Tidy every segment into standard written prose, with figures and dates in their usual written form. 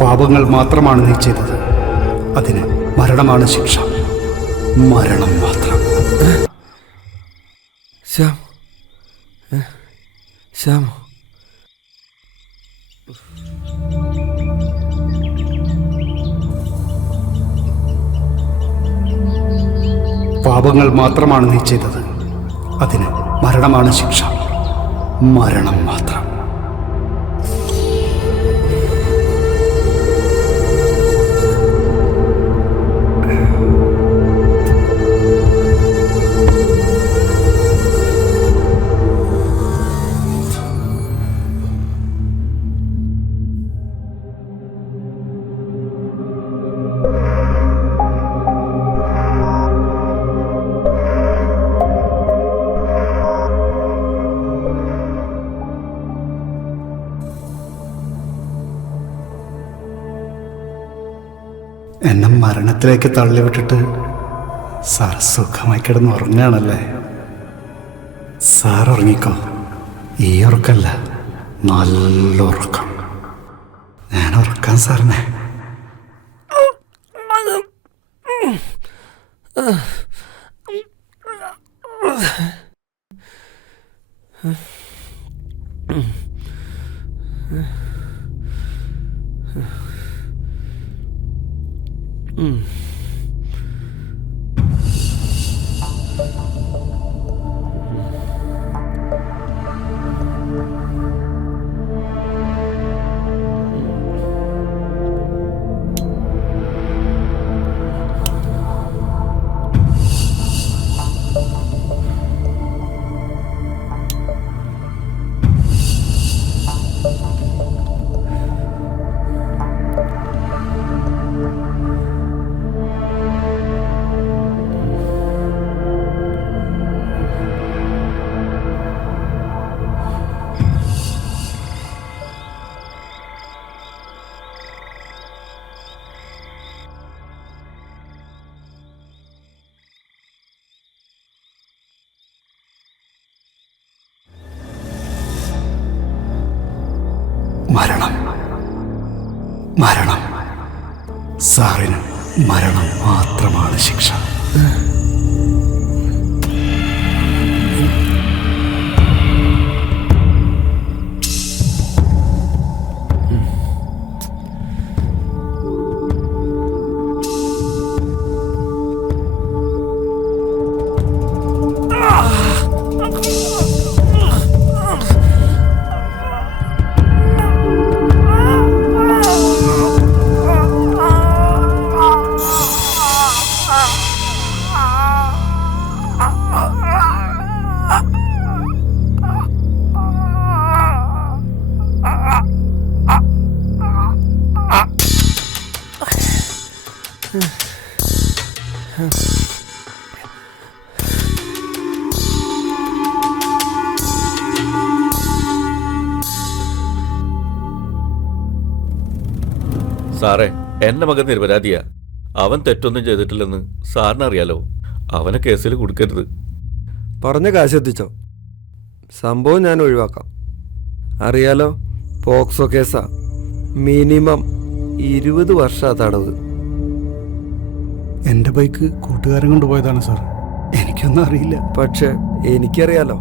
പാപങ്ങൾ മാത്രമാണ് നീ ചെയ്തത്. അതിന് മരണമാണ് ശിക്ഷ. മരണം മാത്രം. ശ്യാം, ശ്യാം, പാപങ്ങൾ മാത്രമാണ് നീ ചെയ്തത്. അതിന് മരണമാണ് ശിക്ഷ. മരണം മാത്രം. എന്നെ മരണത്തിലേക്ക് തള്ളിവിട്ടിട്ട് സാർ സുഖമായി കിടന്ന് ഉറങ്ങുകയാണല്ലേ? സാർ ഉറങ്ങിക്കോ. ഈ ഉറക്കല്ല, നല്ല ഉറക്കം. ഞാൻ ഉറക്കാം സാറിനെ. മരണം, മരണം. സാറിന് മരണം മാത്രമാണ് ശിക്ഷ. സാറേ, എന്റെ മകൻ നിരപരാധിയാ. അവൻ തെറ്റൊന്നും ചെയ്തിട്ടില്ലെന്ന് സാറിനറിയാലോ. അവനെ കേസിൽ കൊടുക്കരുത്. പറഞ്ഞ കാശ് എത്തിച്ചോ? സംഭവം ഞാൻ ഒഴിവാക്കാം. അറിയാലോ, പോക്സോ കേസാ. മിനിമം 20 വർഷാ തടവ്. എൻ്റെ ബൈക്ക് കൂട്ടുകാരൻ കൊണ്ടുപോയതാണ് സാർ. എനിക്കൊന്നും അറിയില്ല. പക്ഷെ എനിക്കറിയാലോ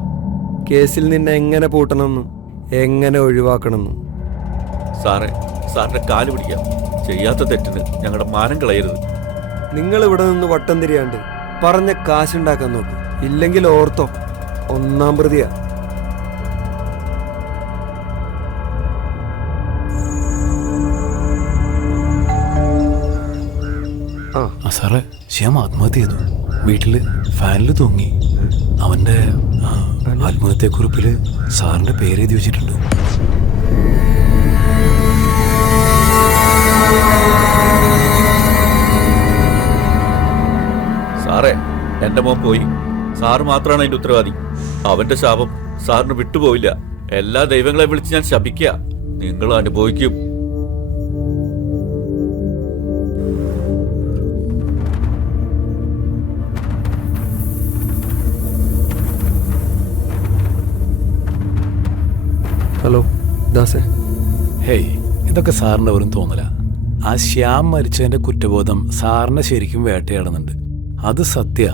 കേസിൽ നിന്നെ എങ്ങനെ പൂട്ടണമെന്നും എങ്ങനെ ഒഴിവാക്കണമെന്നും. സാറേ, സാറിന്റെ കാല് പിടിക്കാം. ചെയ്യാത്ത തെറ്റിന് ഞങ്ങളുടെ മാനം കളയരുത്. നിങ്ങൾ ഇവിടെ നിന്ന് വട്ടം തിരിയാണ്ട് പറഞ്ഞ കാശുണ്ടാക്കാൻ നോക്കും. ഇല്ലെങ്കിൽ ഓർത്തോ, 1-ാം പ്രതിയാ. സാറേ, ശ്യാം ആത്മഹത്യ ചെയ്തു. വീട്ടിൽ ഫാനിൽ തൂങ്ങി. അവൻ്റെ ആത്മഹത്യക്കുറിപ്പിൽ സാറിൻ്റെ പേര് എഴുതി വെച്ചിട്ടുണ്ട്. സാറേ, എന്റെ മോൻ പോയി. സാറ് മാത്രമാണ് അതിന്റെ ഉത്തരവാദി. അവന്റെ ശാപം സാറിന് വിട്ടുപോയില്ല. എല്ലാ ദൈവങ്ങളെ വിളിച്ച് ഞാൻ ശപിക്കുക. നിങ്ങൾ അനുഭവിക്കും. ഹലോ ദാസേ. ഹേയ്, ഇതൊക്കെ സാറിൻ്റെ വെറും തോന്നല. ആ ശ്യാം മരിച്ചതിന്റെ കുറ്റബോധം സാറിനെ ശരിക്കും വേട്ടയാടുന്നുണ്ട്. അത് സത്യ.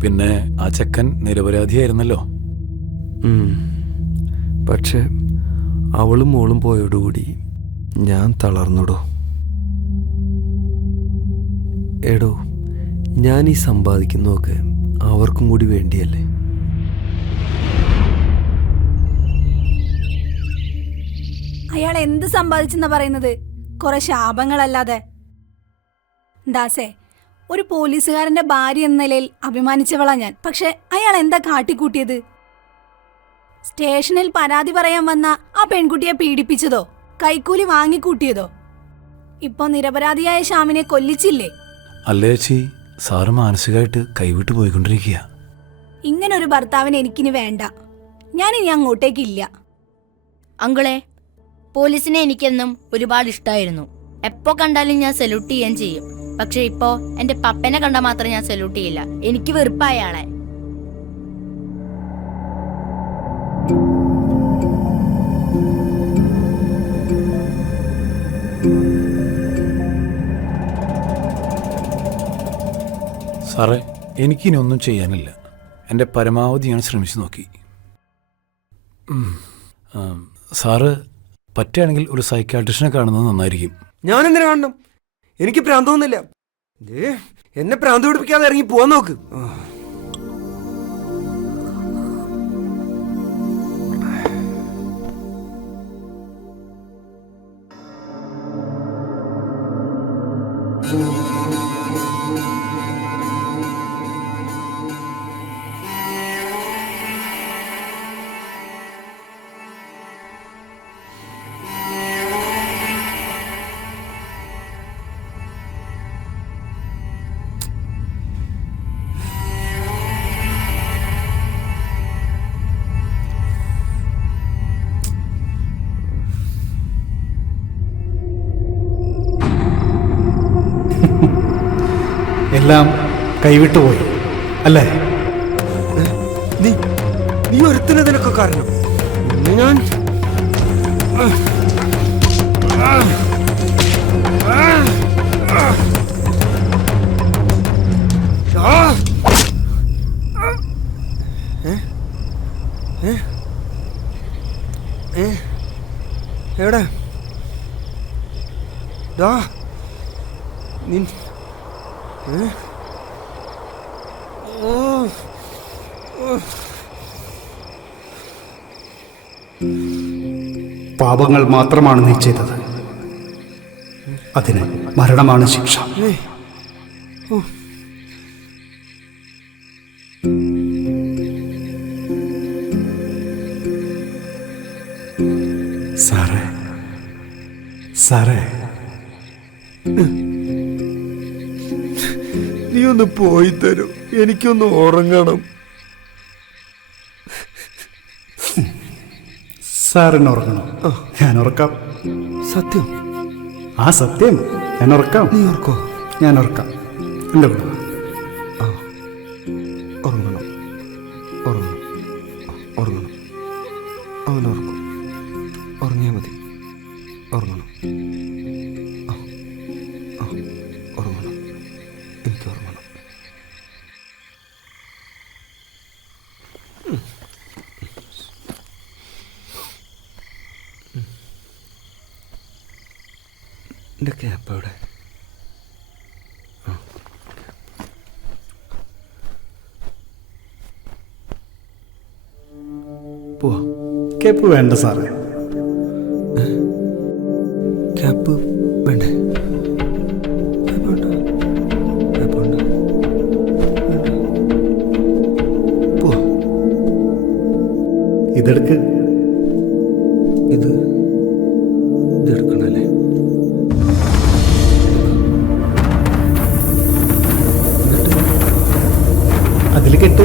പിന്നെ ആ ചെക്കൻ നിരപരാധിയായിരുന്നല്ലോ. പക്ഷെ അവളും മോളും പോയോടുകൂടി ഞാൻ തളർന്നിടോ. എടോ, ഞാൻ ഈ സമ്പാദിക്കുന്നതൊക്കെ അവർക്കും കൂടി വേണ്ടിയല്ലേ? അയാൾ എന്ത് സമ്പാദിച്ചെന്നാ പറയുന്നത്? കുറെ ശാപങ്ങളല്ലാതെ. ദാസേ, ഒരു പോലീസുകാരന്റെ ഭാര്യ എന്ന നിലയിൽ അഭിമാനിച്ചവളാ ഞാൻ. പക്ഷെ അയാൾ എന്താ കാട്ടിക്കൂട്ടിയത്? സ്റ്റേഷനിൽ പരാതി പറയാൻ വന്ന ആ പെൺകുട്ടിയെ പീഡിപ്പിച്ചതോ കൈക്കൂലി വാങ്ങിക്കൂട്ടിയതോ? ഇപ്പൊ നിരപരാധിയായ ശ്യാമിനെ കൊല്ലിച്ചില്ലേ? അല്ലേ ചേച്ചി, സാറ് മാനസികമായിട്ട് കൈവിട്ട് പോയിക്കൊണ്ടിരിക്കുക. ഇങ്ങനൊരു ഭർത്താവിന് എനിക്കിനി വേണ്ട. ഞാനിനി അങ്ങോട്ടേക്കില്ല. അങ്കിളെ, പോലീസിനെ എനിക്കെന്നും ഒരുപാട് ഇഷ്ടമായിരുന്നു. എപ്പോ കണ്ടാലും ഞാൻ സല്യൂട്ട് ചെയ്യാൻ ചെയ്യും. പക്ഷെ ഇപ്പോ എന്റെ പപ്പനെ കണ്ടാൽ മാത്രം ഞാൻ സല്യൂട്ട് ചെയ്യില്ല. എനിക്ക് വെറുപ്പായ ആളെ. സാറേ, എനിക്കിനി ഒന്നും ചെയ്യാനില്ല. എൻ്റെ പരമാവധി ഞാൻ ശ്രമിച്ചു നോക്കി. സാറ് പറ്റുകയാണെങ്കിൽ ഒരു സൈക്കാട്രിസ്റ്റിനെ കാണുന്നത് നന്നായിരിക്കും. ഞാൻ എന്തിനാ കാണണം? എനിക്ക് പ്രാന്തമൊന്നുമില്ല. എന്നെ പ്രാന്ത് പിടിപ്പിക്കാതെ ഇറങ്ങി പോവാൻ നോക്ക്. എല്ലാം കൈവിട്ടു പോയി അല്ലേ? നീ ഒരുത്തനതിനൊക്കെ കാരണം. ഞാൻ എവിടെ പാപങ്ങൾ മാത്രമാണ് നീ ചെയ്തത്. അതിന് മരണമാണ് ശിക്ഷ. സാറേ, സാറേ, നീ ഒന്ന് പോയി തരൂ. എനിക്കൊന്ന് ഉറങ്ങണം. സാറിന് ഉറങ്ങണം. ഞാൻ ഉറക്കാം. സത്യം? ആ സത്യം, ഞാൻ ഉറക്കാം. നീ ഓർക്കോ? ഞാൻ ഉറക്കാം. എൻ്റെ കൂടെ ഉറങ്ങണം, ഉറങ്ങണം, ഉറങ്ങണം. അവനോർക്കും. ഉറങ്ങിയാൽ മതി. ഉറങ്ങണം, ഉറങ്ങണം. എനിക്ക് ഉറങ്ങണം. എൻ്റെ ക്യാപ്പ് എവിടെ? പോവാ. കേപ്പ് വേണ്ട സാറേ. ക്യാപ്പ് വേണ്ടേ? ക്യാപ്പ് വേണ്ട. ക്യാപ്പ് വേണ്ട. പോവാ. ഇതെടുക്ക്. ഇതെടുക്കണല്ലേ? അതിൽ കെട്ട്.